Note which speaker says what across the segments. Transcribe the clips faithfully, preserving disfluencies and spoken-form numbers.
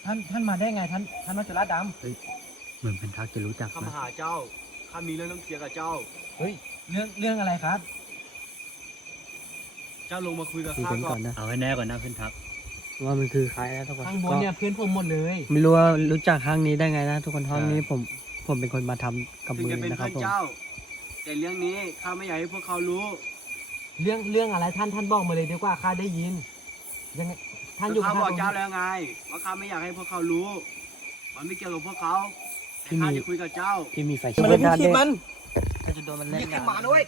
Speaker 1: ท่านท่านมาได้ไงท่านท่านมัจจุราชด
Speaker 2: เหมือนพันทักจะรู้จัก
Speaker 3: ข้ามา
Speaker 2: นะ
Speaker 3: หาเจ้าข้ามีเรื่องต้องเคลียร์กับเจ้า
Speaker 1: ำเฮ้ยเรื่องเรื่องอะไรครับ
Speaker 3: เจ้าลงมาคุยกับ
Speaker 2: คุย
Speaker 3: ข้า
Speaker 2: กัน
Speaker 3: ก่
Speaker 2: ก่
Speaker 3: อ
Speaker 2: อน นนะเอาให้แน่ก่อนนะพันทักว่ามันคือใครนะทุกคน
Speaker 1: ข้างบนเนี่ยเพื่อนผมหมดเลย
Speaker 2: ไม่รู้ว่ารู้จักห้างนี้ได้ไงนะทุกคนห้างนี้ผมผมเป็นคนมาทำกับ
Speaker 3: ถึง
Speaker 2: มือ
Speaker 3: จะเป็น
Speaker 2: นะครั
Speaker 3: เพื่
Speaker 2: บผม
Speaker 3: อนเจ้า แต่เรื่องนี้ข้าไม่อยากให้พวกเขารู้
Speaker 1: เรื่องเรื่องอะไรท่านท่านบอกมาเลยดีกว่าข้าได้ยินยังไงท่านอยู่
Speaker 3: ข้า
Speaker 1: ข้าง
Speaker 3: บอก
Speaker 1: ตรง
Speaker 3: เจ้า
Speaker 1: นี้
Speaker 3: แล้วไงว่าข้าไม่อยากให้พวกเขารู้ มันไม่เกี่ยวกับพวกเขาแต่ข้าจะคุยกับเจ้า
Speaker 2: ที่มีไฟ
Speaker 1: มันเลยพี่คิดมัน
Speaker 2: ถ้าจะโดนมันเล่น
Speaker 1: ขึ้นมาด้วย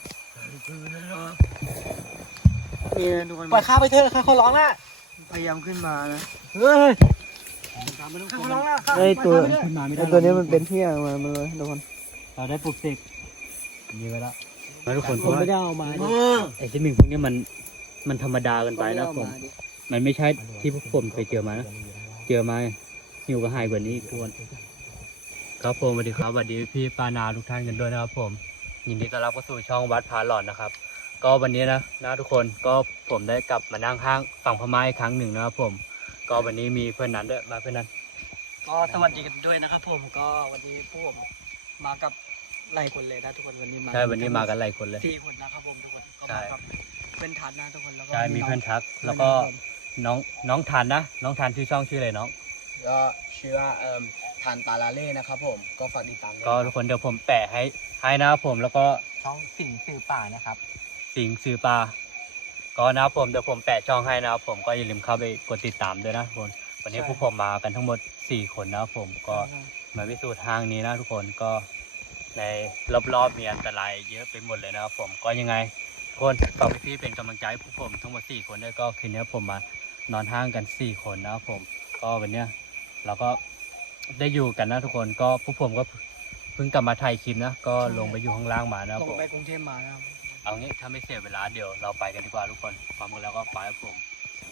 Speaker 2: นี่นะทุกคน
Speaker 1: ปล่อยข้าไปเถอะข้าขอร้องละ
Speaker 2: พยายามขึ้นมานะ
Speaker 1: เฮ้ยข้าขอร้องละข้า
Speaker 2: ไอ้ตัว
Speaker 1: ปล่อยข้าไปเถอะ
Speaker 2: ขึ้นมาไม่ได้ไอ้ตัวนี้มันเป็นเที่ยมามันเลยทุกคน
Speaker 1: เราได้ปลุกเสกมีไว้แล้ว
Speaker 2: แล้วทุกคนเพ
Speaker 1: ผม
Speaker 2: ราะว่า
Speaker 1: ไม่ได้เอามาดิ
Speaker 2: ไอ้ซิมิงพวกนี้มันมันธรรมดาเกันไปนะผม มันไม่ใช่ที่พวกผมเคยเจอมานะ เจอมาหิวก็หายกว่านี้อีกทุกคนครับผมสวัสดีครับสวัสดีพี่ปานาทุกท่านกันด้วยนะครับผมยินดีต้อนรับเข้าสู่ช่องวัดพาหลอนนะครับ ก็วันนี้นะนะทุกคนก็ผมได้กลับมานั่งห้างฝั่งพม่าอีกครั้งหนึ่งนะครับผม ก็วันนี้มีเพื่อนนั้นด้วยมาเพื่อนนั้น
Speaker 1: ก็สวัสดีกันด้วยนะครับผมก็วันนี้พวกผมมากับหลายคนเลยนะทุกคนวันนี้มา
Speaker 2: ใช่วันนี้มากันหลายคนเลย
Speaker 1: สี่คนนะครับผมทุกคนก็
Speaker 2: ใช่
Speaker 1: มากับเพื่อนทัดนะทุกคนแล้วก็
Speaker 2: ใช่มีเพื่อนทัก แล้วก็น้องน้องทานนะ น้องทานชื่อช่องชื่ออะไรน้อง
Speaker 4: ก็ชื่อว่าเอ่อทานตาลาเล่นะครับผมก็ฝากติดตามด้วย
Speaker 2: ก็ทุกคนเดี๋ยวผมแปะให้ให้นะครับผมแล้วก็
Speaker 1: ช่องสิงสื่อป่านะครับ
Speaker 2: สิงห์ซื้อปลาก็นะครับผมเดี๋ยวผมแปะช่องให้นะครับผมก็อย่าลืมเข้าไปกดติดตามด้วยนะทุกคนวันนี้พวกผมมากันทั้งหมดสี่คนนะครับผมก็มาพิสูจน์ทางนี้นะทุกคนก็ในรอบๆมีอันตรายเยอะไปหมดเลยนะครับผมก็ยังไงทุกคนฝากพี่ๆเป็นกำลังใจให้พวกผมทั้งหมดสี่คนด้วยก็คืนนี้ผมมานอนห้างกันสี่คนนะครับผมก็วันเนี้ยเราก็ได้อยู่กันนะทุกคนก็พวกผมก็เพิ่งกลับมาถ่ายคลิปนะก็ลงไปอยู่ข้างล่างมานะครับ
Speaker 1: ล
Speaker 2: ผ
Speaker 1: ง
Speaker 2: ม
Speaker 1: ไปกรุงเทพมานะครับ
Speaker 2: เอางี้ถ้าไม่เสียเวลาเดี๋ยวเราไปกันดีกว่าทุกคนพร้อมกันแล้วก็ไปครับผม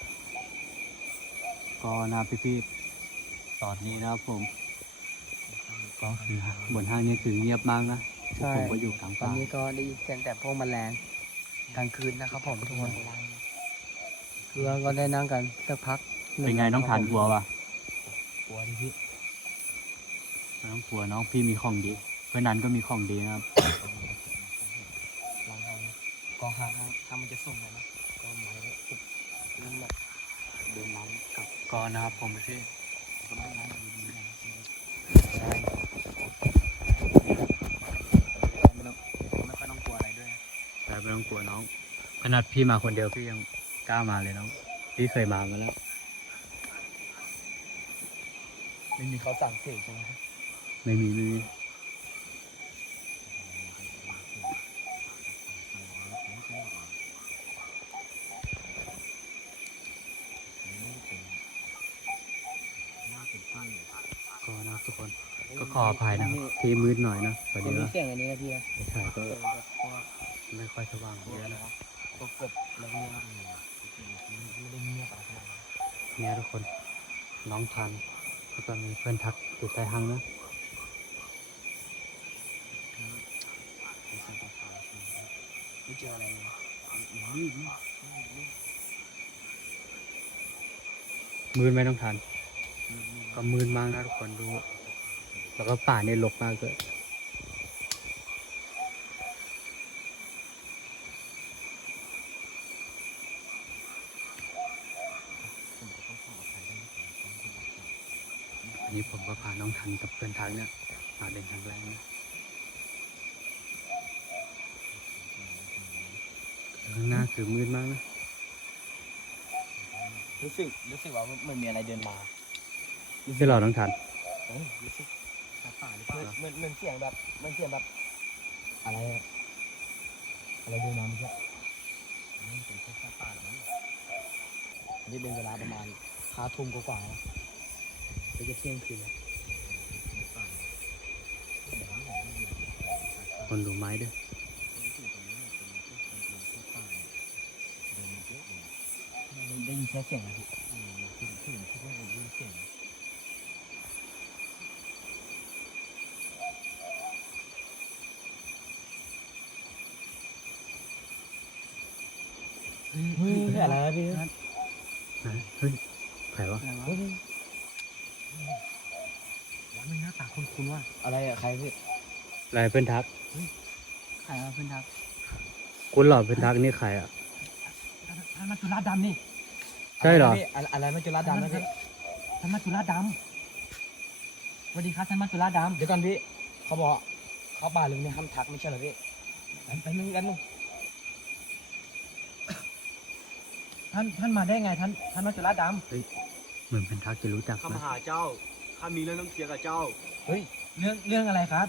Speaker 2: ก็นะพี่พี่ๆตอนนี้นะครับผมก็คือบนห้างนี้คือเงียบมากนะ
Speaker 1: ใช่
Speaker 2: ผมก็อยู่กลาง
Speaker 1: ตอน
Speaker 2: ป่า
Speaker 1: นี้ก็ได้ยินเสียงแต่พวกแมลงกลางคืนนะครับผมทุกคนคือเราก็ได้นั่งกันสักพักห
Speaker 2: เป็นไงน้องทานกลัวปะ
Speaker 1: กลัวดิพี่
Speaker 2: ไม่ต้องกลัวน้องพี่มีของดีเพื่อนนั้นก็มีของดีนะครับ
Speaker 1: ลองทำกองหางทำมันจะส่งเลยนะกองไม้ปุ๊บนั่นแบบเดินน้ำกลับ
Speaker 2: ก็นะครับผมพี่
Speaker 1: ก็ไม่น้ำดีๆนะใช่ไม่ต้องไม่ค่อยต้องกลัวอะไรด้วย
Speaker 2: แต่ไม่ต้องกลัวน้องขนาดพี่มาคนเดียวพี่ยังกล้ามาเลยน้องพี่เคยมามาแล้ว
Speaker 1: ไม่มีเขาสั่งเสกใช่ไหม
Speaker 2: ไม่มีไม่มีก็นะทุกคนก็ขออภัยนะที่มืดหน่อยนะพอดี
Speaker 1: มี
Speaker 2: ว่า
Speaker 1: เสียงอันนี้นะพี่นะ
Speaker 2: ไม่ใช่ก็
Speaker 1: เออแบบพวก
Speaker 2: ไม่ค่อยสว่างเยอะนะ
Speaker 1: พวกกบแล้วเนี่ยไม่ได้เงียบอะไรขนาดนั้น
Speaker 2: เนี่ยทุกคนน้องทันแล้วก็มีเพื่อนทักอยู่ใต้ห้างนะ
Speaker 1: ไม่เจออะไรเลย
Speaker 2: มืดไหมน้องทันก็มืดมากนะทุกคนดู แล้วก็ป่าเนี่ยรกมากเลยอันนี้ผมก็พาน้องทันกับเพื่อนทักเนี่ยมาเป็นครั้งแรกนะข้างหน้าคือมืดมากนะ
Speaker 1: รู้สึกรู้สึกว่ามันมีอะไรเดินมา
Speaker 2: ที่เราต้องทัน
Speaker 1: เอ้ยรู้สึกป่าหรือเปล่าเหมือนเหมือนเสียงแบบเหมันเสียงแบบอะไรอะอะไรเดินมาเมื่อกี้นี่เป็นแค่ป่าหรือมั้งอันนี้เป็นเวลาประมาณห้าทุ่มกว่าๆนะไปจะเที่ยงคืนแล้ว
Speaker 2: คนดูไม้ด้วย
Speaker 1: ได้ยินแค่เสียงอะพี่ถึงถึงที่ว่าได้ยินเสียงเฮ้ยอะไรวะพี่
Speaker 2: เฮ้ยใครวะ
Speaker 1: ว่าไม่หน้าตาคุ้นๆว่าอะไรอะใครพี่
Speaker 2: อะไรเพื่อนทัก
Speaker 1: ใครอะเพื่อนทัก
Speaker 2: คุณหล่อเพื่อนทักนี่ใครอ่ะ
Speaker 1: ท่านมัจจุราชดำนี่
Speaker 2: ใช่เหรอ
Speaker 1: ะไนะพี่อะไรอะไรมัจจุราชดำนะพี่ท่านมัจจุราชดำสวัสดีครับท่านมัจจุราชดำเดี๋ยวก่อนพี่เขาบอกเขาป่าลืมเนี่ยห้ามทักไม่ใช่เหรอพี่ไปไปนึงกันนึงท่านท่านมาได้ไงท่านท่านมัจจุราชด
Speaker 2: เหมือนเพื่อนทักจะรู้จัก
Speaker 3: ข้ามา
Speaker 2: นะ
Speaker 3: หาเจ้า ข้ามีเรื่องต้องเคลียร์กับเจ้า
Speaker 1: ำเฮ้ยเรื่องเรื่องอะไรครับ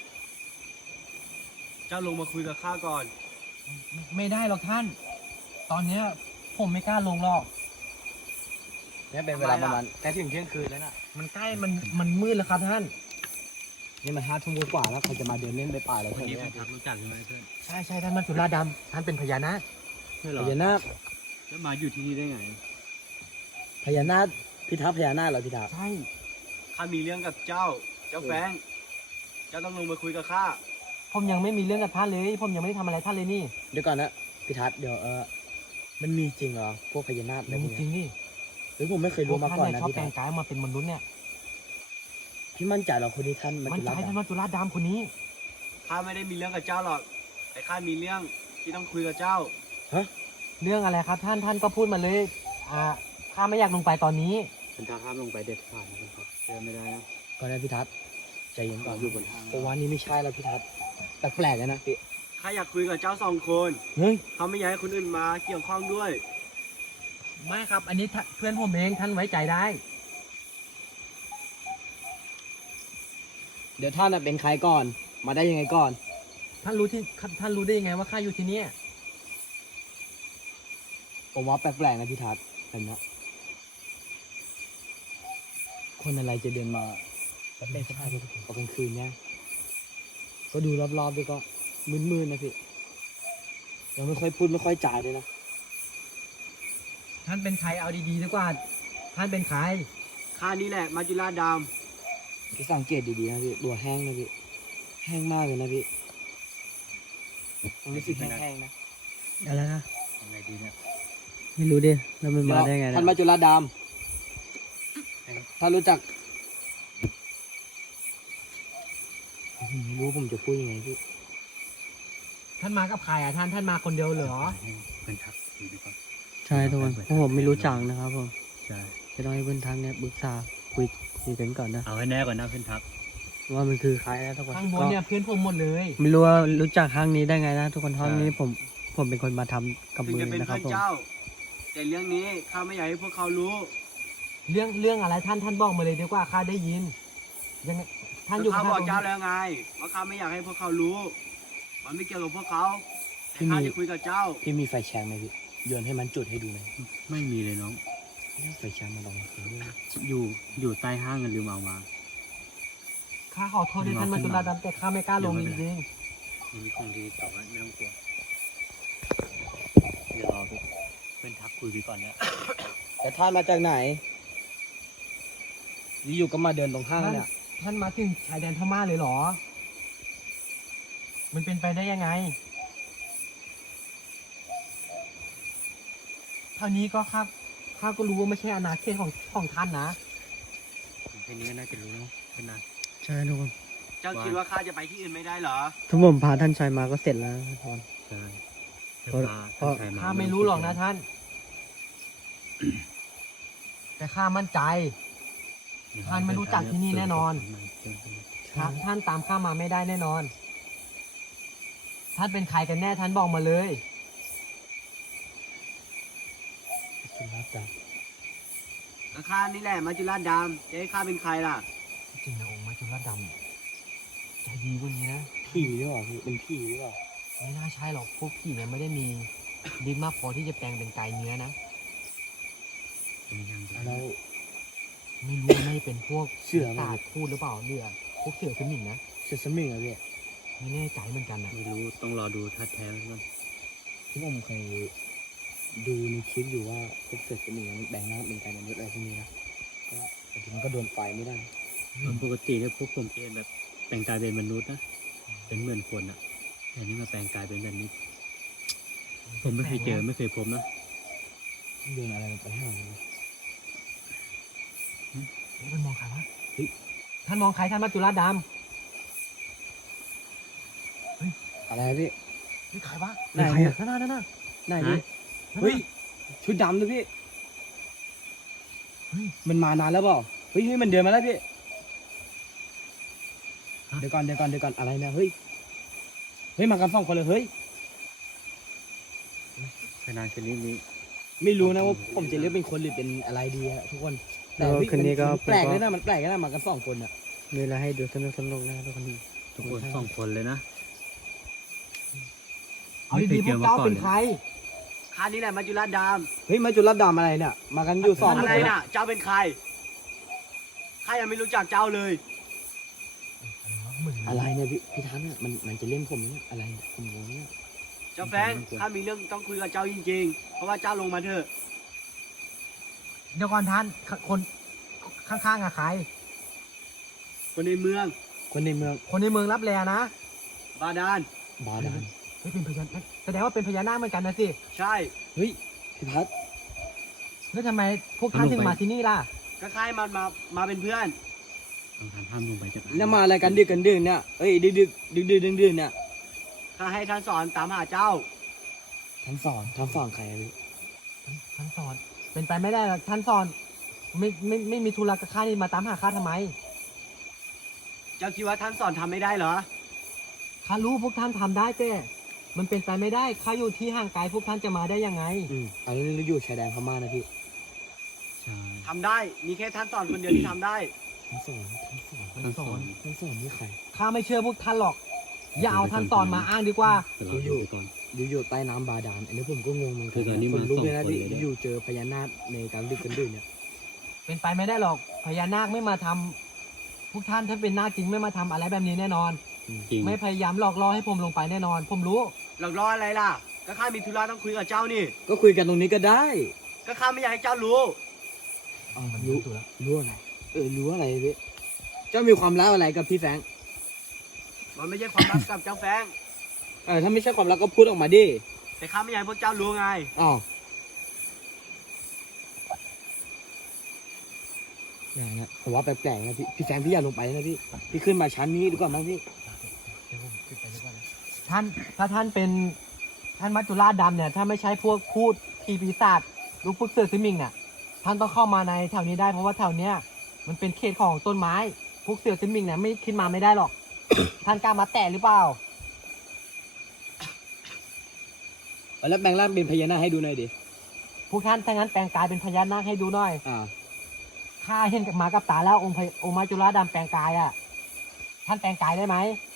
Speaker 3: เจ้าลงมาคุยกับข้าก่อน
Speaker 1: ไม่ไม่ได้หรอกท่าน ตอนเนี้ยผมไม่กล้าลงหรอกเนี่ยเป็นเวลาประมาณใกล้ถึงเที่ยงคืนแล้วน่ะมันใกล้มันมันมืดแล้วครับท่านนี่มันห้าทุ่มกว่าแล้วใครจะมาเดินเล่นในป่าอะไร
Speaker 2: คน
Speaker 1: แถว
Speaker 2: นี้
Speaker 1: เนี้
Speaker 2: เพื่อย นทักรู้จักใช่ไหมเพื่อน
Speaker 1: ใช่ใช่ท่านมัจจุราชดำท่านเป็นพญานาค
Speaker 2: ใช่เหรอ
Speaker 1: พญานาค
Speaker 2: แล้วมาอยู่ที่นี่ได้ไง
Speaker 1: พญานาคพิทักษ์พญานาคเหรอพิทักษ์ใช่
Speaker 3: ข้ามีเรื่องกับเจ้า เจ้าแฟรงค์เจ้าต้องลงมาคุยกับข้า
Speaker 1: ผมยังไม่มีเรื่องกับท่านเลย ผมยังไม่ได้ทำอะไรท่านเลยนี่เดี๋ยวก่อนนะพิทักษ์เดี๋ยวเออมันมีจริงเหรอพวกพญานาคแบบนี้จริงนี่หรือผมไม่เคยรู้มาก่อนนะพี่ชอบแต่งกายมาเป็นมนุษย์เนี่ยพี่มั่นใจเหรอคนนี้ท่านมันใจท่านมัจจุราชดำคนนี้
Speaker 3: ข้าไม่ได้มีเรื่องกับเจ้าหรอก แต่ข้ามีเรื่องที่ต้องคุยกับเจ้า
Speaker 1: เรื่องอะไรครับท่านท่านก็พูดมาเลยอ่าข้าไม่อยากลงไปตอนนี้
Speaker 2: เพื่อนทักห้ามลงไปเด็ดขาดนะครับเดินไม่ได้นะ
Speaker 1: ก่อนนะพี่ทัศน์ใจเย็นก่อน
Speaker 2: อยู่บนทาง
Speaker 1: โอวันนี้ไม่ใช่แล้วพี่ทัศน์แปลกๆเลยนะพี่
Speaker 3: ข้าอยากคุยกับเจ้าสองคน
Speaker 1: เฮ้ย
Speaker 3: เขาไม่อยากให้คนอื่นมาเกี่ยวข้องด้วย
Speaker 1: ไม่ครับ อันนี้ท่านเพื่อนผมเองท่านไว้ใจได้ เดี๋ยวท่านน่ะเป็นใครก่อน มาได้ยังไงก่อน ท่านรู้ที่ท่านรู้ได้ยังไงว่าข้าอยู่ที่เนี่ยผมว่าแปลกๆนะพี่ทัศน์เห็นไหมคนอะไรจะเดินมาเป็นสภาพตอนกลางคืนเนี่ยก็ดูรอบๆด้วยก็มืดๆนะพี่ยังไม่ค่อยพูดไม่ค่อยจ่ายเลยนะท่านเป็นใครเอาดีๆดีกว่า ท่านเป็นใคร
Speaker 3: ข้านี่แหละมาจุฬาดาม
Speaker 1: พี่สังเกตดีๆนะพี่ตัวแห้งนะพี่แห้งมากเลยนะพี่ผมรู้สึกแห้งๆนะอะไรนะ
Speaker 2: ยังไงดีเนี่ย
Speaker 1: ไม่รู้ดิแล้วมันมาได้ไงท่านมาจุฬาดามท่านรู้จักผมไม่รู้ผมจะพูดยังไงพี่ท่านมากับใครอ่ะท่านท่านมาคนเดียวเหรอ
Speaker 2: เพื่อนทักคุยดีกว่า
Speaker 5: ใช่ทุกคนเพราะผมไม่รู้จักนะครับผม
Speaker 2: ใช่
Speaker 5: จะต้องให้เพื่อนทักเนี่ยปรึกษาคุยคุยกันก่อนนะ
Speaker 2: เอาให้แน่ก่อนนะเพื่อนทัก
Speaker 5: ว่ามันคือใครนะทุกคน
Speaker 1: ข้างบน
Speaker 5: ก็
Speaker 1: เนี่ยเพื่อนผมหมดเลย
Speaker 5: ไม่รู้ว่ารู้จักห้างนี้ได้ไงนะทุกคนห้างนี้ผมผมเป็นคนมาทำกับ
Speaker 3: ถึง
Speaker 5: มือ
Speaker 3: จะเป็น
Speaker 5: นะค
Speaker 3: เพื่
Speaker 5: รั
Speaker 3: อบ น
Speaker 5: ผม
Speaker 3: เจ้า แต่เรื่องนี้ข้าไม่อยากให้พวกเขารู้
Speaker 1: เรื่องเรื่องอะไรท่านท่านบอกมาเลยดีกว่าข้าได้ยินยังไงท่านอยู่
Speaker 3: ข้า
Speaker 1: ข้าง
Speaker 3: บอก
Speaker 1: ตรง
Speaker 3: เจ้า
Speaker 1: นี้
Speaker 3: แล้วไงว่าข้าไม่อยากให้พวกเขารู้ มันไม่เกี่ยวกับพวกเขาแต่ข้าจะคุยกับเจ้า
Speaker 1: พี่มีไฟแช็กไหมพี่โยนให้มันจุดให้ดูหน่อย
Speaker 2: ไม่มีเลยน้อง
Speaker 1: ไฟแช็กมาลองซื้อด้วย
Speaker 2: อยู่อยู่ใต้ห้างกันลืมเอามา
Speaker 1: ข้าขอโทษด้วยท่านมาจุฬาดำแต่ข้าไม่กล้าลงจริง
Speaker 2: ยังมีของดีต่อไว้ไม่ต้องกลัวเดี๋ยวรอเพื่อนทักคุยไปก่อนนะ
Speaker 1: ๆแต่ท่านมาจากไหนอยู่ๆก็มาเดินตรงห้างเนี่ยท่านมาถึงชายแดนพม่าเลยเหรอ มันเป็นไปได้ยังไงเท่านี้ก็ข้าข้าก็รู้ว่าไม่ใช่อาณาเขตของของท่านนะ
Speaker 2: แค่นี้ก็น่าจะรู้แล้วเพื่อนนะ
Speaker 5: ใช่ทุกคน
Speaker 3: เจ้าคิดว่าข้าจะไปที่อื่นไม่ได้เหรอ
Speaker 5: ถ้าผมพาท่านชายมาก็เสร็จแล้วนะทุกคน
Speaker 2: ใช่
Speaker 5: เพราะเพราะ
Speaker 1: ข้าไม่รู้หรอกนะท่าน แต่ข้ามั่นใจ ท่านไม่รู้จักที่นี่แน่นอน ท่านท่านตามข้ามาไม่ได้แน่นอน ท่านเป็นใครกันแน่ท่านบอกมาเลยจุฬาด
Speaker 3: ก็ข้านี่แหละมาจุฬาดามจะให้ข้าเป็นใครล่ะ
Speaker 1: ำจริงนะองค์มาจุฬาดำใจดีกว่านี้นะผีหรือเปล่าพี่เป็นผีหรือเปล่าไม่น่าใช่หรอกพวกผีเนี่ยไม่ได้มีดินมากพอที่จะแปลงเป็นไก่เนื้อนะแล้วไม่รู้ว่าไม่าจะเป็นพวกเสือตาดพูดหรือเปล่าเรือพวกเสือสมิงนะเสือสมิงอะพี่ไม่แน่ใจเหมือนกันนะ
Speaker 2: ไม่รู้ต้องรอดูท่าแท้ก่อน
Speaker 1: ที่ผมเคยดูในคลิปอยู่ว่าพวกเสือสมิงมันแบ่งร่างเป็นไก่มนุษย์อะไรพวกนี้นะก็บางทีมันก็โดนไฟไม่ได้
Speaker 2: ปกติเนี่ยพวกผมเองแบบแปลงกายเป็นมนุษย์นะเป็นเหมือนคนอะแต่นี่มาแปลงกายเป็นแบบนี้ ผมไม่เคยเจอไม่เคยพบนะ
Speaker 1: โยนอะไรไปให้มันเฮ้ยมันมองใครวะเฮ้ยท่านมองใครท่านมัจจุราชด
Speaker 5: อะไรพี่
Speaker 1: ำนี่ใครวะ
Speaker 5: ไหนอะ
Speaker 1: นั่นน่ะนั่นน่ะ
Speaker 5: ไหนพี่เฮ้ยชุดดำเลยพี่
Speaker 1: เฮ้ย
Speaker 5: มันมานานแล้วเปล่าเฮ้ยเฮ้ยมันเดินมาแล้วพี่เดี๋ยวก่อนเดี๋ยวก่อนเดี๋ยวก่อนอะไรเนี่ยเฮ้ยเฮ้ยมากันสองคนเลยเฮ้ย
Speaker 2: พนานชนิดนี้
Speaker 5: ไม่รู้นะว่าผมจะเลือกเป็นคนหรือเป็นอะไรดีอะทุกคนแต่เฮ้ย
Speaker 6: คืนนี้ก็
Speaker 5: มัแปลกเลยนะมันแปลกเลยนะมากันสองคนอะ
Speaker 6: มีอะไรให้ดูสนุกสนุกนะทุกคน
Speaker 2: ทุกคนสองคนเลยนะ
Speaker 1: เอาดีๆพวกเจ้าเป็นใคร
Speaker 3: ข้านี่แหละมัจจุราชด
Speaker 5: เฮ้ยมาจุดรับดามอะไรเนี่ยมากันอยู่สอง
Speaker 3: ำ
Speaker 5: ค
Speaker 3: อะ
Speaker 5: น
Speaker 3: ไรน่ะ เจ้าเป็นใคร ข้ายังไม่รู้จักเจ้าเลย
Speaker 5: อะไรเนี่ยพี่พี่ทันเนี่ยมันมันจะเล่นผมเนี่ยอะไรเนี่ยผมงงเนี่ย
Speaker 3: เจ้าแฟรงค์ข้ามีเรื่องต้องคุยกับเจ้าจริงๆ เพราะว่าเจ้าลงมาเถอะ
Speaker 1: เดี๋ยวก่อนท่านคนข้างๆอะใคร
Speaker 3: คนในเมือง
Speaker 5: คนในเมือง
Speaker 1: คนในเมืองรับแลนะ
Speaker 3: บาดาล
Speaker 5: บาดาล
Speaker 1: เฮ้ยเป็นพญานาคแสดงว่าเป็นพญานาคเหมือนกันนะสิ
Speaker 3: ใช่
Speaker 5: เฮ้ยพี่พัด
Speaker 1: แล้วทำไมพวกท่านถึงมาที่นี่ล่ะ
Speaker 3: ก็ข้าให้มันมา มาเป็นเพื่อน
Speaker 2: ต้องทำห้ามลงไปจาก
Speaker 5: แล้วมาอะไรกันดึกกันดื่นเนี่ยเอ้ยดึกดึกดึกดึกดึกดื่นเนี่ย
Speaker 3: ข้าให้ท่านสอนตามหาเจ้า
Speaker 5: ท่านสอนท่านสอนใครอะพี่
Speaker 1: ท่านท่านสอน เป็นไปไม่ได้หรอกท่านสอน ไม่ไม่ไม่มีธุระกับข้านี่มาตามหาข้าทำไม
Speaker 3: เจ้าคิดว่าท่านสอนทำไม่ได้เหรอ
Speaker 1: ข้ารู้พวกท่านทำได้แต่มันเป็นไปไม่ได้ข้าอยู่ที่ห่างไกลพวกท่านจะมาได้ยังไง
Speaker 5: อืมอันนี้เราอยู่ชายแดนพม่านะพี่
Speaker 2: ใช่
Speaker 3: ทำได้ มีแค่ท่านสอนคนเดียวที่ทำได้
Speaker 5: ท่านสอนท่านสอน
Speaker 2: ท่านสอน
Speaker 5: ท่านสอนนี่ใคร
Speaker 1: ข้าไม่เชื่อพวกท่านหรอก อย่าเอาท่านสอนมาอ้างดีกว่า
Speaker 2: แต่เราอยู่ก่อน
Speaker 5: อยู่อยู่ใต้น้ำบาดาลอันนี้ผมก็งงเหมือนกั
Speaker 2: คือตอนนี้
Speaker 5: คนลุกเลยนะ
Speaker 2: มาสอง
Speaker 5: ที่
Speaker 2: คนเลยเนี่ย
Speaker 5: อยู่เจอพญานาคในการดึกกันดื่นเนี่ย
Speaker 1: เป็นไปไม่ได้หรอก พญานาคไม่มาทำพวกท่านถ้าเป็นนาคจริงไม่มาทำอะไรแบบนี้แน่นอน
Speaker 2: จริง
Speaker 1: ไม่พยายามหลอกล่อให้ผมลงไปแน่นอน ผมรู้
Speaker 3: หลอกล่ออะไรล่ะ ก็ข้ามีธุระต้องคุยกับเจ้านี่
Speaker 5: ก็คุยกันตรงนี้ก็ได้
Speaker 3: ก็ข้าไม่อยากให้เจ้ารู้
Speaker 5: อ๋อรู้รู้อะไรเออรู้อะไรพี่เจ้ามีความลับอะไรกับพี่แฟรงค์
Speaker 3: มันไม่ใช่ความลับกับเจ้าแฟรงค์
Speaker 5: เออถ้าไม่ใช่ความลับก็พูดออกมาดิ
Speaker 3: แต่ข้าไม่อยากให้พวกเจ้ารู้ไง
Speaker 5: อ๋อเนี่ยนะผมว่าแปลกๆนะพี่พี่แฟรงค์พี่อย่าลงไปนะพี่พี่ขึ้นมาชั้นนี้ดีกว่ามั้งพี่
Speaker 1: ท่านถ้าท่านเป็นท่านมัจจุราชดำเนี่ยถ้าไม่ใช่พวกพูดผีปีศาจลูกพวกเสือซิมิงเนี่ยท่านต้องเข้ามาในแถวนี้ได้เพราะว่าแถวเนี้ยมันเป็นเขตของต้นไม้พวกเสือซิมิงเนี่ยไม่ขึ้นมาไม่ได้หรอก ท่านกล้ามาแตะหรือเปล่า
Speaker 5: เอาแล้วแปลงร่างเป็นพญานาคให้ดูหน่อยดิ
Speaker 1: พวกท่านถ้างั้นแปลงกายเป็นพญานาคให้ดูหน่อย
Speaker 5: อ่า
Speaker 1: ข้าเห็นกับหมากับตาแล้วองค์พญองค์มัจจุราชดำแปลงกายอ่ะท่านแปลงกายได้ไหม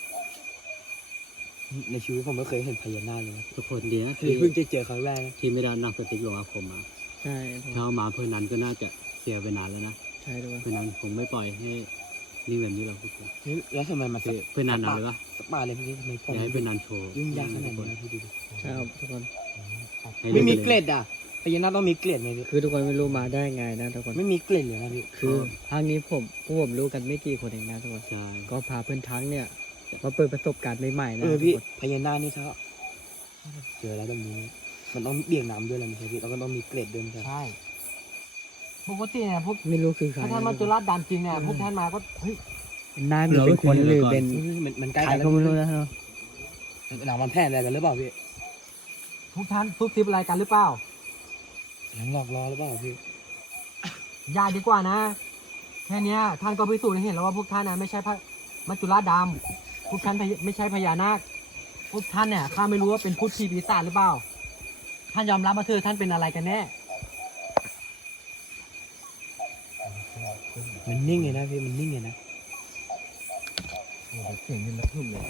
Speaker 5: ในชีวิตผมไม่เคยเห็นพญานาคเลยนะ
Speaker 2: ทุกคนดีนะ
Speaker 5: คือ
Speaker 2: ที่
Speaker 5: เพิ่งจะเจอครั้งแรกนะ
Speaker 2: ที่ไม่ได้นำสติ๊กลงอาคมมา
Speaker 6: ใช่ทุกค
Speaker 2: ถ้าน เอามาเพื่อนนั้นก็น่าจะเคลียร์ไปนานแล้วนะ
Speaker 6: ใช่ทุกคน
Speaker 2: เพื่อนนั้นคงไม่ปล่อยให้นี่แบบนี้หรอกทุกคน
Speaker 5: นี่แล้วทำไมมา
Speaker 2: คือเพื่อนนั้นเอาเลยปะ
Speaker 5: สปาเลยพี่ทำไมผม
Speaker 2: อยากให้เพื่อนนั้นโชว์
Speaker 5: ยุ่งยากขนาดนี้นะพี่ดูดิ
Speaker 6: ใช่ครับทุกคน
Speaker 2: ให้
Speaker 5: ไม่มี
Speaker 2: ดูป
Speaker 5: เกล็ดอ่ะพญานาคต้องมีเกล็ดไหมพี่
Speaker 6: คือทุกคนไม่รู้มาได้ไงนะทุกคน
Speaker 5: ไม่มีเกล็ดเลยนะพี่
Speaker 6: คือทางนี้ผมพวกผมรู้กันไม่กี่คนเองนะทุกคน
Speaker 2: ใช่
Speaker 6: ก็พาเพื่อนทั้งเนี่ยมาเปิดประสบการณ์ใหม่ๆนะ
Speaker 5: เออ
Speaker 6: ทุก
Speaker 5: พี่
Speaker 6: คน
Speaker 5: พญานาคนี่ถ้าเจอแล้วแบบนี้ มันต้องเบี่ยงน้ำด้วยแหละไม่ใช่พี่แล้วก็ต้องมีเกล็ดด้วยไม่ใช่
Speaker 1: ใช่ปกติเนี่ยพวก
Speaker 6: ไม่รู้คือใคร
Speaker 1: ถ้าท่านมัจจุราชดำจริงเนี่ยพวกท่านมาก็เฮ้ย
Speaker 6: เป็นนาคหรือเป็นคนหรือเป็น
Speaker 5: มันมันใกล้
Speaker 6: ใคร
Speaker 5: กัน
Speaker 6: ก็ไม่รู้นะเนาะ
Speaker 5: หนังมันแพร่อะไรกันหรือเปล่าพี่
Speaker 1: พวกท่านซุบซิบอะไรกันหรือเปล่า
Speaker 5: หนังหลอกล่อหรือเปล่าพี่
Speaker 1: อย่าดีกว่านะ แค่เนี้ยท่านก็พิสูจน์ให้เห็นแล้วว่าพวกท่านนะไม่ใช่พระมัจจุราชดำพวกท่านไม่ใช่พญานาคพวกท่านเนี่ยข้าไม่รู้ว่าเป็นพูดผีปีศาจหรือเปล่า ท่านยอมรับมาเถอะท่านเป็นอะไรกันแน่
Speaker 5: มันนิ่งไงนะพี่มันนิ่งไงนะ
Speaker 1: เสียงมันระทึ่มเลย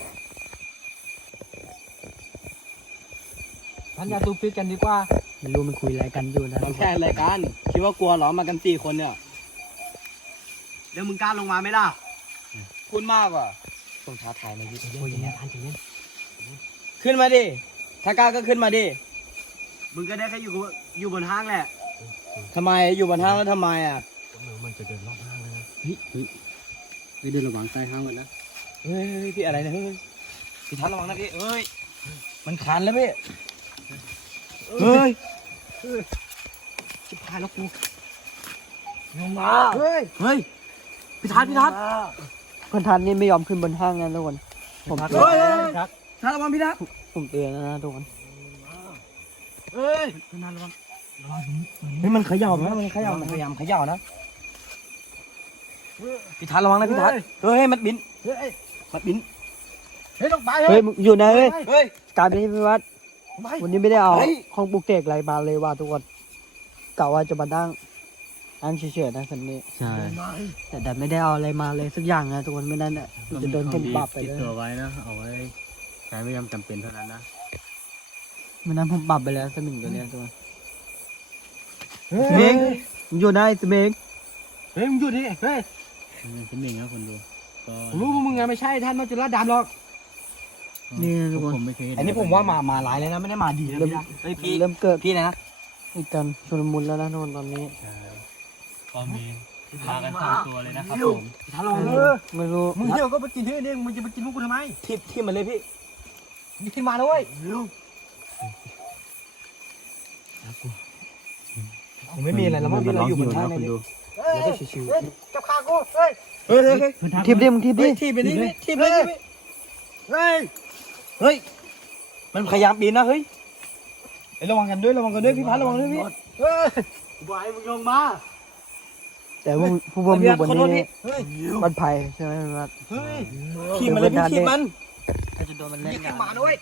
Speaker 1: ท่านอย่าซุบซิบกันดีกว่า
Speaker 6: ไม่รู้มันคุยอะไรกันอยู่นะ
Speaker 5: มันแค่อะไรกันคิดว่ากลัวเหรอมากันสี่คนเนี่ย
Speaker 3: แล้วมึงกล้าลงมาไหมล่ะ
Speaker 5: พูดมากว่ะต้องท้าทายไหมพี่
Speaker 1: ใจเย็นใจเย็นท่านใจเย็น
Speaker 5: ขึ้นมาดิถ้ากล้าก็ขึ้นมาดิ
Speaker 3: มึงก็ได้แค่อยู่กับอยู่บนห้างแหละ
Speaker 5: ทำไมอยู่บนห้างแล้วทำไมอ่ะ
Speaker 1: มันจะเดินรอบห้างแล้วนะ
Speaker 2: เฮ้ยเฮ้ยเฮ้ยเดินระวังใต้ห้างกันนะ
Speaker 5: เฮ้ยเฮ้ยพี่อะไรเนี่ยเฮ้ยพี่ทันระวังนะพี่เอ้ยมันคันแล้วพี่เฮ้ย
Speaker 1: ชิบหายแล้วกู
Speaker 5: ลงมาเฮ้ยเฮ้ย
Speaker 3: พี่ทัศน์พี่ทัศน์
Speaker 6: คนทันนี่ไม่ยอมขึ้นบนห้างนะทุกคนผม
Speaker 3: เฮ้ยทัศน์ระวังพี่ทัศน์
Speaker 6: ผมเตือนแล้วนะทุกคน
Speaker 3: เฮ้ย
Speaker 5: เฮ้ยมันเขย่านะมันเขย่ามันพยายามเขย่านะพี่ทัศน์ระวังนะพี่ทัศน์เฮ้ยมันบิน
Speaker 3: เฮ้ย
Speaker 5: มันบิน
Speaker 3: เฮ้ยต้องไป
Speaker 6: เฮ้ยมึงอยู่ไหนเฮ้ย
Speaker 5: เฮ้ย
Speaker 6: การนี้พี่วัด
Speaker 3: ไป
Speaker 6: วันนี้ไม่ได้เอา
Speaker 5: เฮ้ย
Speaker 6: ของปลูกเสกอะไรมาเลยว่ะทุกคนกะว่าจะมานั่งนั่งเฉยๆนะคันนี้
Speaker 2: ใช่
Speaker 6: แต่แต่ไม่ได้เอาอะไรมาเลยสักอย่างนะทุกคนไม่นั้นอ่ะจะโดนผมปรับไป
Speaker 2: ติด
Speaker 6: เลย
Speaker 2: ตัวไว้นะเอาไว้ใช้ไม่ยามจำเป็นเท่านั้นนะ
Speaker 6: ไม่นั้นผมปรับไปแล้วสมิงตัวเนี้ยทุกคน
Speaker 3: เฮ้
Speaker 6: สมิง
Speaker 3: ย
Speaker 6: มึงอยู่ไหนสมิง
Speaker 3: เฮ้ยมึงหยุดดิเฮ้ย
Speaker 2: นี่เป็นหนึ่งนะคนดูก็
Speaker 3: ผมรู้ว่ามึงไงไม่ใช่ท่านมัจจุราชดำหรอก
Speaker 6: นี่นะทุกคน
Speaker 2: ผมไม่เคยเห็น
Speaker 5: อันนี้ผมว่ามามาหลายเลยนะไม่ได้มาดีนะ
Speaker 6: เริ่ม
Speaker 5: พี่นะเฮ้ยพี่
Speaker 6: เริ่มเกิด
Speaker 5: พี่นะ
Speaker 6: อีกกันชุลมุนแล้วนะทุกคนตอนนี้
Speaker 2: ใช่ก็มีมากันสองตัวเลยนะครับผม
Speaker 3: พี่ทัศน์ระวังเออ
Speaker 6: ไม่รู้
Speaker 3: มึงเที่ยวก็ไปกินที่นี่มึงจะไปกินพวกกูทำไม
Speaker 5: ทิปทิปมันเลยพี่
Speaker 3: มึงขึ้นมาด้วย
Speaker 5: ผมไม่มีอะไรแล้วมั้งพี่เราอยู่บนห้าง
Speaker 2: ค
Speaker 5: ใน
Speaker 2: น
Speaker 5: นี้
Speaker 2: ดู
Speaker 5: เราก็ชิว
Speaker 3: เฮ้ยจับขากูเฮ้ย
Speaker 5: ๆเฮ้ยเฮ้ยเฮ้ย
Speaker 6: ทิปดิมึงทิปดิ
Speaker 5: ทิปไปนี่ทิปเลยทิป
Speaker 3: เฮ้ย
Speaker 5: เฮ้ยมันพยายามบินนะเฮ้ยเฮ้ยระวังกันด้วยระวังกันด้วยพี่พัดระวังด้วยพี่
Speaker 3: เฮ้ยกูบอกให้มึงลงมา
Speaker 6: แต่ผู้ผู้ผมอยู่บน
Speaker 5: ขอโทษ
Speaker 6: นี้
Speaker 5: พี่เฮ้ย
Speaker 6: บันไผ่ใช่ไหมพี่วัด
Speaker 3: เฮ้ย
Speaker 5: ขี่มันเลยพี่ขี่มัน
Speaker 6: ถ้าจะโดนมันเล่น
Speaker 3: นี่
Speaker 6: งา
Speaker 3: ขึ้น
Speaker 6: น
Speaker 3: มาด้วย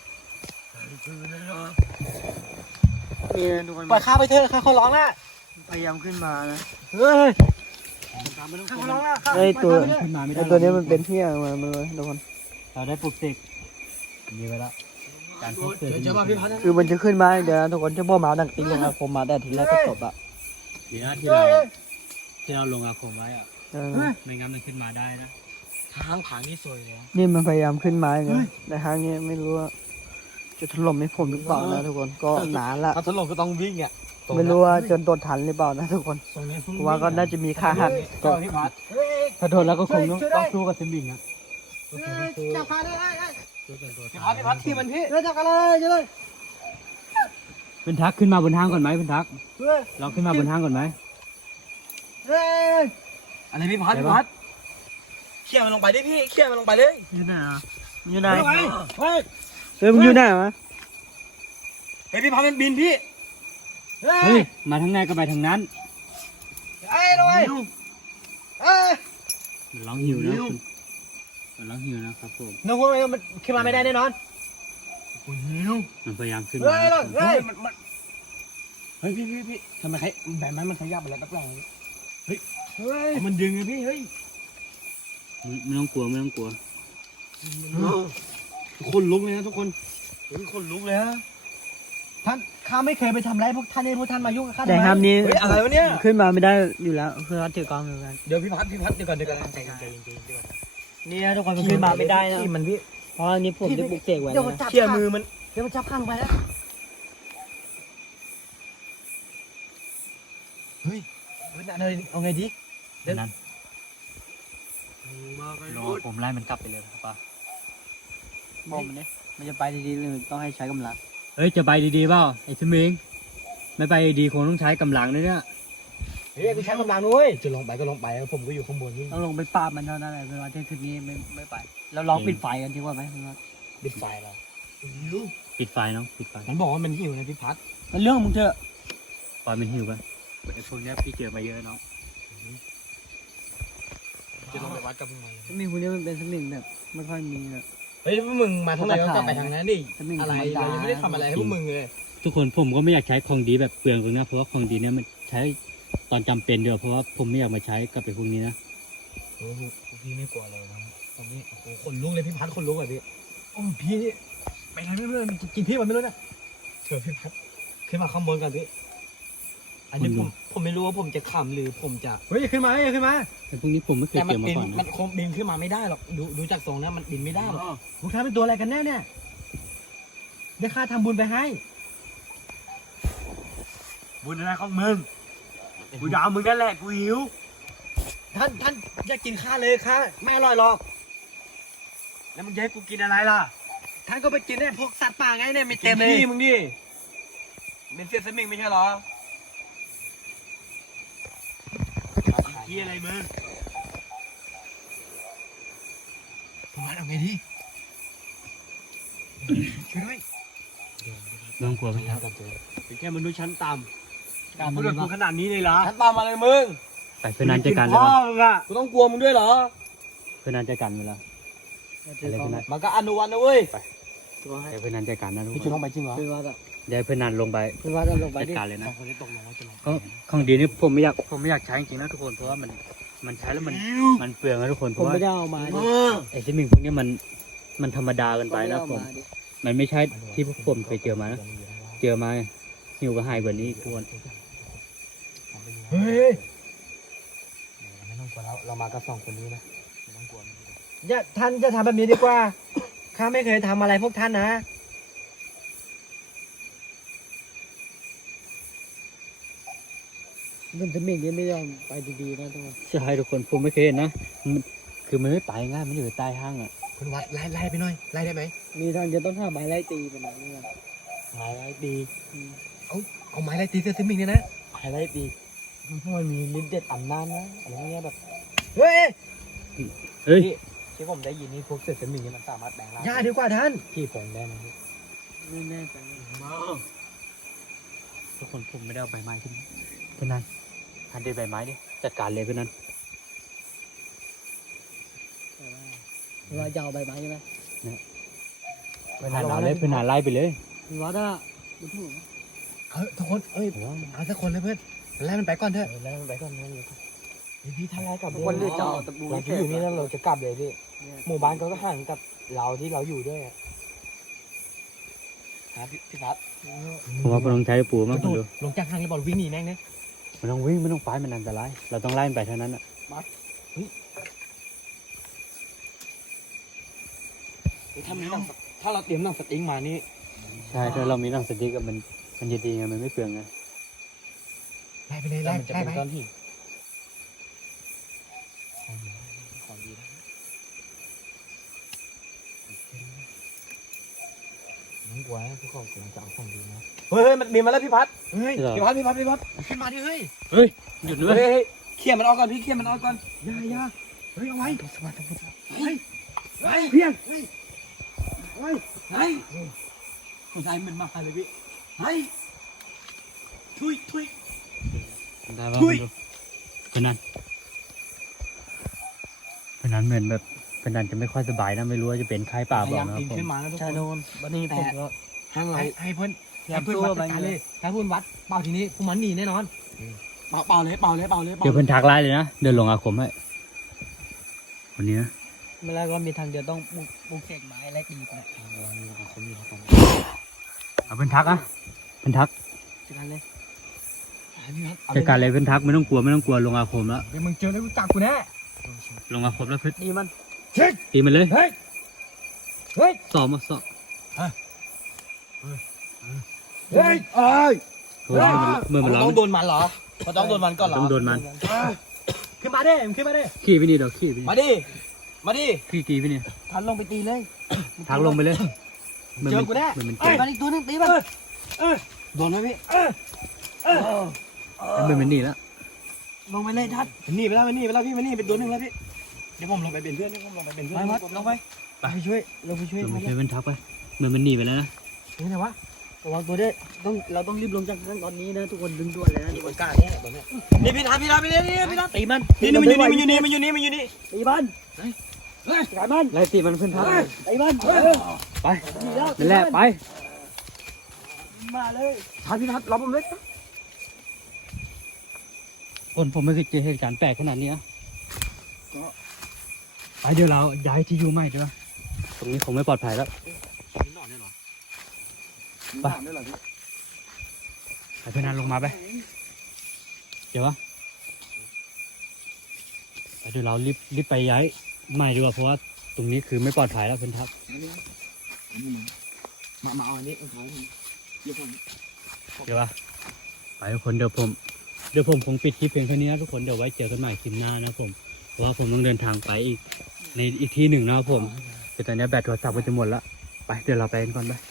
Speaker 6: นี่นะทุกคน
Speaker 3: ปล่อยข้าไปเถอะข้าเขาร้องแล้ว
Speaker 6: พยายามขึ้นมานะ
Speaker 3: เฮ้ยข้าเขาร้องแล้ว
Speaker 6: ไอ้ตัว
Speaker 2: ขึ้นมาไม่ได้
Speaker 6: ไอ้ตัวนี้มันเป็นเที่ยมามาเลยทุกคน
Speaker 2: เราได้ปลุกเสกมีไว้แล้วการพบเจอ
Speaker 3: เดี๋ยวจะมาพี่พัฒน์
Speaker 6: คือมันจะขึ้นมาเดี๋ยวนะทุกคนจะพ่อหมาดังติ๊งลงอาคมมาแต่ทีแรกก็จบอะ
Speaker 2: ดีนะที่เราที่เราลงอาคมไว้อะ
Speaker 6: เออ
Speaker 2: ไม่งั้นมันขึ้นมาได้นะ
Speaker 5: ทางผางนี่สวยเลย
Speaker 6: นี่มันพยายามขึ้นมาอย่างเงี้ยแต่ทางนี้ไม่รู้ว่าจะถล่มให้ผมหรือเปล่านะทุกคนก็หนาละ
Speaker 5: ถ้าถล่มก็ต้องวิ่งอ่ะ
Speaker 6: ไม่รู้ว่าจนโดนทันหรือเปล่านะทุกคน
Speaker 5: ตรงนี้
Speaker 6: เพราะว่าก็น่าจะมีค่าหัก
Speaker 5: ก็
Speaker 6: ก็
Speaker 5: พี่พัด
Speaker 3: เฮ้ย
Speaker 6: ถ้าโดนแล้วก็คงต้อง
Speaker 3: ช่วยด้วย
Speaker 6: ต้องสู้กับซิมบิงอะ
Speaker 3: จับขาได้ไอ้
Speaker 5: พี่พัดพี่พัดที่มันพี่
Speaker 3: เฮ้ยจับกันเลยจับเลย
Speaker 2: เป็นทักขึ้นมาบนห้างก่อนไหมเป็นทัก
Speaker 3: เฮ้ย
Speaker 2: เราขึ้นมาบนห้างก่อนไหม
Speaker 3: เฮ้ย
Speaker 5: อะไรพี่พัดพี่พัดเขี่ยมันลงไปได้พี่เขี่ยมันลงไปเลย
Speaker 6: อยู่ไหนอะอยู่ไหน
Speaker 3: เฮ้ยเฮ้ย
Speaker 6: เฮ้ยมึงอยู่ไหนวะ
Speaker 5: เฮ้ยพี่พัดมันบินพี่
Speaker 3: เฮ้
Speaker 2: เฮ้
Speaker 3: ย
Speaker 2: ยมาทางไหนก็ไปทางนั้น
Speaker 3: เฮ้ยด้วยเฮ้ย
Speaker 2: มันร้องหิวนะคุณมันร้องหิวนะครับผม
Speaker 3: นึกว่ามันขึ้นมาไม่ได้แน่นอน
Speaker 2: มันพยายามขึ้น
Speaker 3: เฮ้
Speaker 2: มาย
Speaker 3: เฮ้ย
Speaker 5: มันมันเฮ้ยพี่พี่พี่ทำไมใครแบบนั้นมันขยับไปแล้วแป๊บหลัง
Speaker 3: เฮ้ย
Speaker 5: มันดึงไงพี่เฮ้ย
Speaker 2: ไม่ไม่ต้องกลัวไม่ต้องกลัว
Speaker 5: คนลุกเลยนะทุกคนเฮ้ยคนลุกเลยฮะ
Speaker 3: ท่านข้าไม่เคยไปทำไรพวกท่านให้พวกท่านมายุ่งกับข้า
Speaker 6: แต่ห้ามนี้
Speaker 5: เฮ้ยอะไรวะเนี่ย
Speaker 6: ขึ้นมาไม่ได้อยู่แล้วคือเขาถือกล้องเหมือนกัน
Speaker 5: เดี๋ยวพี่พัดพี่พัดเดี๋ยวก่อนเดี๋ยวก่อนใจเย็นใจเย็นใจเย็นเดี๋ยวก่อน
Speaker 6: นี่นะทุกคนมันขึ้นมาไม่ได้นะ
Speaker 5: ที่มันพี่
Speaker 6: เพราะอันนี้ผมจะปลุกเสกไว้
Speaker 3: เดี๋ยว
Speaker 6: นะ
Speaker 3: จับ
Speaker 5: เขี่ยมือมัน
Speaker 3: เดี๋ยวมันจับข้างไปแล้ว
Speaker 5: เฮ้ยเอาไงเอาไงดี
Speaker 2: นั้นรอผมไล่มันกลับไปเลยครับป้า
Speaker 6: บอกมันเนี่ยมันจะไปดีๆเลยต้องให้ใช้กำลัง
Speaker 2: เฮ้ยจะไปดีๆเปล่าไอ้สมิงไม่ไปดีคงต้องใช้กำลังนะเนี่ย
Speaker 3: เฮ้ยกูใช้กำลังด้วย
Speaker 5: จะลงไปก็ลงไปผมก็อยู่ข้างบนนี่
Speaker 6: ต้องลงไปปราบมันเท่านั้นแหละเวลาที่คืนนี้ไม่ไม่ไปแล้วลองปิดไฟกันดีกว่าไหมพี่ว่า
Speaker 5: ปิดไฟเรา
Speaker 2: ปิดไฟน้องปิดไฟ
Speaker 5: มันบอกว่ามันหิวนะพี่พัด
Speaker 6: มันเรื่องของมึงเถอะ
Speaker 2: ปล่อยมันหิวกันไอ้พวกเนี้ยพี่เจอมาเยอะน้อง
Speaker 5: จะลงไปวัดกับมึงไหม
Speaker 6: สมิงคนนี้มันเป็นสมิงแบบไม่ค่อยมีแบบ
Speaker 5: เฮ้ยพวกมึงมาทางไหนก็กลับไปทางนั้นดิ
Speaker 6: สมิง
Speaker 5: อะไร
Speaker 6: ธรรมดา
Speaker 5: เรายังไม่ได้ทำอะไรให้พวกมึงเลย
Speaker 2: ทุกคนผมก็ไม่อยากใช้ของดีแบบเปลืองตรงนี้เพราะว่าของดีเนี่ยมันใช้ตอนจำเป็นเดียวเพราะว่าผมไม่อยากมาใช้กับไอ้พวกนี้นะ
Speaker 5: โอ้โหพี่ไม่กลัวเลยนะตอนนี้โอ้โหขนลุกเลยพี่พัดขนลุกเลยพี่โอ้พี่นี่ไปทางนี้เลยมันกินพี่มันไม่รู้นะเชิญพี่พัดขึ้นมาข้างบนกันพี่อันนี้ผมผมไม่รู้ว่าผมจะขำหรือผมจะ
Speaker 3: เฮ้ยอย่าขึ้นมาอย่าขึ้นมา
Speaker 2: ไอ้พวกนี้ผมไม่เคย
Speaker 5: แต่มั
Speaker 2: เจอมา
Speaker 5: บิน
Speaker 2: ก่อน
Speaker 5: มั
Speaker 2: นะ
Speaker 5: นคงบินขึ้นมาไม่ได้หรอกดูดูจากทรงแล้วมันบินไม่ได้หรอก
Speaker 3: พวกท่านเป็นตัวอะไรกันแน่เนี่ยเดี๋ยวข้าทำบุญไปให้
Speaker 5: บุญอะไรของมึงกูยาวมึงนั่นแหละกูหิว
Speaker 3: ท่านท่านอย่ากินข้าเลยข้าไม่อร่อยหรอก
Speaker 5: แล้วมึงจะให้กูกินอะไรล่ะ
Speaker 3: ท่านก็ไปกินเนี่ยพวกสัตว์ป่าไงเนี่ยมี
Speaker 5: กิ
Speaker 3: เต็
Speaker 5: น
Speaker 3: มเลย
Speaker 5: พี่มึงดิเป็นเสียสมิงไม่ใช่เหรอพี่อะไรมึงเอาไงดีช่วยด้วย
Speaker 2: น้องกลัวไหมครับ
Speaker 3: เป็นแค่มนุษย์ชั้นต่
Speaker 1: การ
Speaker 3: ำ
Speaker 1: มั
Speaker 3: พู
Speaker 1: น
Speaker 3: ดกับ
Speaker 1: มี
Speaker 3: กูขนาดนี้เลยเหรอ
Speaker 1: ฉันตามมาเลยมึง
Speaker 2: ไปเพื่อนนันจัดการเลย
Speaker 3: พ่อ
Speaker 2: วะ
Speaker 3: มึงอะ
Speaker 1: กูต้องกลัวมึงด้วยเหรอ
Speaker 2: เพื่อนนันจัดการไปแล้วอะไรเพื่อนนัน
Speaker 1: มันก็อนุวันนะเว้ย
Speaker 6: ตัวให้
Speaker 2: เดี๋ยวเพื่อนนันจัดการนะทุก
Speaker 1: พี่
Speaker 2: ค
Speaker 1: จุ
Speaker 2: น
Speaker 1: ต้องไปจริงเหรอ
Speaker 6: เป็นวัดอ่ะ
Speaker 2: เดี๋ยวเพื่อนนันลงไป
Speaker 6: เป็นวัดเอาลงไป
Speaker 2: จัด
Speaker 6: ดิ
Speaker 2: การเลยนะ
Speaker 1: คนที่ตกลงว่าจะลง
Speaker 2: ของของดีนี่ผมไม่อยากผมไม่อยากใช้จริงๆนะทุกคนเพราะว่ามันมันใช้แล้วมันมันเปลืองนะทุกคนเพ
Speaker 6: ผม
Speaker 2: ราะว่า
Speaker 6: ไม่ได้เอามาดิ
Speaker 2: ไอ้ซิมิงพวกเนี้ยมันมันธรรมดาเกินไปนะผม
Speaker 6: ดิ
Speaker 2: มันไม่ใช่ที่พวกผมเคยเจอมานะเจอมาหิวก็หายแบบนี้ทุกคน
Speaker 5: เฮ้ย
Speaker 1: ไม่ต้องกลัวแล้วเรามากับสองคนนี้นะไม่ต้องกลัวไม่ต้องกลัว
Speaker 5: อย่าท่านจะทำแบบนี้ดีกว่าข้าไม่เคยทำอะไรพวกท่านนะ
Speaker 6: มันจะมิ่งยังไม่ยอมไปดีๆนะทุกคน
Speaker 2: ใช่ทุกคนผมไม่เคยเห็นนะมันคือมันไม่ไปง่ายมันอยู่ใต้ห้างอ่ะ
Speaker 5: คุณวัดไล่ไล่ไปหน่อยไล่ได้ไหม
Speaker 6: มีทางจะต้องหาไม้ไล่ตีมันนะเนี่ย
Speaker 1: ไม้ไล่ดี
Speaker 5: เอาไม้ไล่ตีเสื้อซิมมิงเนี่ยนะ
Speaker 1: ไม้ไล่ดีมันพวกมันมีลิ้นเด็ดอำนาจนะอะไรเงี้ยแบบ
Speaker 5: เฮ้ย
Speaker 2: เฮ้ย
Speaker 1: ที่ผมได้ยินนี่พวกเศษสมิงเนี่ยมันสามารถแปลงร่าง
Speaker 5: อย่าดีกว่าท่าน
Speaker 1: พี่แปลงได้ไหมพี่
Speaker 6: ไม่แน่ใจ
Speaker 2: ทุกคนผมไม่ได้เอาใบไม้ขึ้นเพื่อนนันทันเด็ดใบไม้ดิจัดการเลยเพื่อนนัน
Speaker 6: แต่ว่าเราจะเอาใบไม้ใช่ไหม
Speaker 2: เพื่อนนันเอาเลยเพื่อนนันไล่ไปเลย
Speaker 6: เป็นวัดอ่ะมันถูกนะ
Speaker 5: เฮ้ยทุกคนเอ้ยเอาสักคนเลยเพื่อนไล่มันไปก่อนเถอะ
Speaker 1: เออแล้วมันไปก่อนนะเลย
Speaker 5: เฮ้ยพี่ท่านไล่กลับ
Speaker 6: ทุกคนเลือกจะเอาตะปู
Speaker 1: เรา
Speaker 6: ให้
Speaker 1: ที่อยู่นี่แล้วเราจะกลับเลยพี่
Speaker 6: เนี่ย
Speaker 1: หมู่บ้านเขาก็ห่างกับเราที่เราอยู่ด้วยอะฮะพี่พี่พัด
Speaker 2: ผมว่าผมต้องใช้ปูมาก
Speaker 5: ก
Speaker 2: คุ
Speaker 5: ระ
Speaker 2: ณ
Speaker 5: โด
Speaker 2: ดู
Speaker 5: ดลงจากทางนี้บอลวิ่งหนีแม่งเนี่ย
Speaker 2: มันต้องวิ่งไม่ต้องไปมันอันตรายเราต้องไล่มันไปเท่านั้นอ่ะ
Speaker 1: ถ้ามีหนังสถ้าเราเตรียมหนังสติ๊กมานี่
Speaker 2: ใช่ถ้าเรามีหนังสติ๊กอะมันมันจะดีไงมันไม่เปลืองไง
Speaker 5: ไล่ไปเลย
Speaker 1: แล้
Speaker 5: ไล่
Speaker 1: วมันจะ
Speaker 5: ไล่
Speaker 1: เป็น
Speaker 5: ไป
Speaker 1: ก้อนหินของดีนะน้องกลัวนะพวกเขากำลังจะเอาของดีนะเฮ้ยเฮ้ยมันมีมาแล้วพี่พัด
Speaker 5: เฮ้ย
Speaker 1: พี่พัดพี่พัดพี่พัด
Speaker 5: ขึ้นมาดิเฮ้ย
Speaker 2: หยุด
Speaker 1: เฮ้
Speaker 2: เลย ย
Speaker 1: เฮ้ยเขี่ยมันออกก่อนพี่เขี่ยมันออกก่อน
Speaker 5: อย่าอย่าเฮ้ยเอาไว้
Speaker 1: เฮ้ยเฮ้ย
Speaker 5: เพียง
Speaker 1: เฮ้ยเฮ้ยเฮ้ยผู้ชายมันมาเลยพี่เฮ้ยทุยทุย
Speaker 2: ได้ป่ะคุณดูเป็นนั้นเป็นนั้นเหมือนแบบเป็นนั้นจะไม่ค่อยสบายนะไม่รู้ว่าจะเป็นไข้ป่า
Speaker 1: พ
Speaker 2: เป
Speaker 1: ยา
Speaker 2: ล่าย
Speaker 1: าม
Speaker 2: นะครับ
Speaker 1: ปีน
Speaker 2: ผม
Speaker 1: ขึ้นมานะทุก
Speaker 6: ชา
Speaker 1: คน
Speaker 6: โดนวันนี้ผมก็
Speaker 1: ห้างเรา
Speaker 5: ให้ให้เพื่อน
Speaker 6: พยายา
Speaker 5: ให้
Speaker 6: ม
Speaker 5: เพื่อน
Speaker 6: สู้
Speaker 5: วัด
Speaker 6: ไป
Speaker 5: จัดการ
Speaker 6: เล
Speaker 5: เลย ยถ้าเพื่อนวัดเป่าทีนี้พวกมันหนีแน่นอน
Speaker 1: เป่าเป่าเลยเป่าเลยเป่าเลย
Speaker 2: เดี๋ยวเพื่อนทักไล่เลยนะเดินลงอาคมให้วันนี้นะ
Speaker 6: เมื่อไรก็มีทางเดียวต้องบุกบุกเสกไม้ไล่ตีไป
Speaker 2: เอาเพื่อนทักอ่ะเพื่อนทัก
Speaker 6: จัดการเลย
Speaker 2: จัดการเลยเพื่อนทักไม่ต้องกลัวไม่ต้องกลัวลงอาคมแล้ว
Speaker 5: เดี๋ยวมึงเจอแล้วกูจับกูแน่
Speaker 2: ลงอาคมแล้วเพื่อน
Speaker 6: นี่มัน
Speaker 5: เช็ค
Speaker 2: ตีมันเลย
Speaker 5: เฮ้ยเฮ้ย
Speaker 2: สอบมาสอบ
Speaker 5: เฮ้ยเอ้ย
Speaker 2: เฮ้ยเมื่อมันร้อง
Speaker 1: ต้องโดนมันเหรอเขาต้องโดนมันก่อนเหรอ
Speaker 2: ต้องโดนมัน
Speaker 5: ขึ้นมาดิมึงขึ้นมาดิ
Speaker 2: ขี่ไปนี่เดี๋ยวขี่ไป
Speaker 1: มา
Speaker 2: นี่
Speaker 1: ดิมาดิ
Speaker 2: ขี่กี่ไปนี่
Speaker 6: ทันลงไปตีเลย
Speaker 2: ทักลงไปเลย
Speaker 1: เจอกูแน่
Speaker 2: มันมัน
Speaker 6: ตีมันอีกตัวหนึงตีมัน
Speaker 1: โดนไหมพี่
Speaker 2: มันมันนี่แล้ว
Speaker 6: ลงไปเลยทัด
Speaker 1: มันหนีไปแล้วมันหนีไปแล้วพี่มันหนีเป็นตัวหนึ่งแล้วพี่เดี๋ยวผมลงไปเป็นเพื่อนเดี๋ยวผมลงไปเป็นเพื่อน
Speaker 6: ไปวัดลงไปไปช่วยลงไปช่วย
Speaker 2: ลงไป
Speaker 6: มัน
Speaker 2: ช่วยเพื่อนทักไปเหมือนมันหนีไปแล้วนะ
Speaker 5: นี่ไงวะ
Speaker 6: ระวังตัวด้วยต้องเราต้องรีบลงจากนั้นตอนนี้นะทุกคนดึงด่วนเลยนะทุกคน
Speaker 1: กล้าเนี่ยตัวเนี้ยนี่พี่ทันพี่ทันพี่ทันนี่พี่ทัน
Speaker 6: ตีมัน
Speaker 1: นี่มันอยู่นี่มันอยู่นี่มันอยู่นี่มันอยู่นี่
Speaker 6: ตีมันตีมัน
Speaker 2: ไล่ตีมันเพื่อนทัก
Speaker 6: ตีมัน
Speaker 2: ไปนั่นแหละไป
Speaker 6: มาเลย
Speaker 1: ทันพี่ทันรอผมเลย
Speaker 2: คนผมไม่เคยเจอเหตุการณ์แปลกขนาดนี้นะไปเดี๋ยวเราย้ายที่อยู่ใหม่ดีกว่าตรงนี้คงไม่ปลอดภัยแล้ว
Speaker 1: นอนได้หรอ
Speaker 2: ไป ไปเพื่อนนันลงมาไป เดี๋ยววะไปเดี๋ยวเรารีบรีบไปย้ายใหม่ดีกว่าเพราะว่าตรงนี้คือไม่ปลอดภัยแล้วเพื่อนทัก
Speaker 1: มามาเอาอันนี้เอาของเดี๋ยวผม
Speaker 2: เดี๋ยววะไปทุกคนเดี๋ยวผมเดี๋ยวผมคงปิดคลิปเพียงเท่านี้นะทุกคนเดี๋ยวไว้เจอกันใหม่คลิปหน้านะผมเพราะว่าผมต้องเดินทางไปอีกในอีกที่หนึ่งนะครับผมแต่ตอนนี้แบตโทรศัพท์ก็จะหมดละไปเดี๋ยวเราไปกันก่อนไป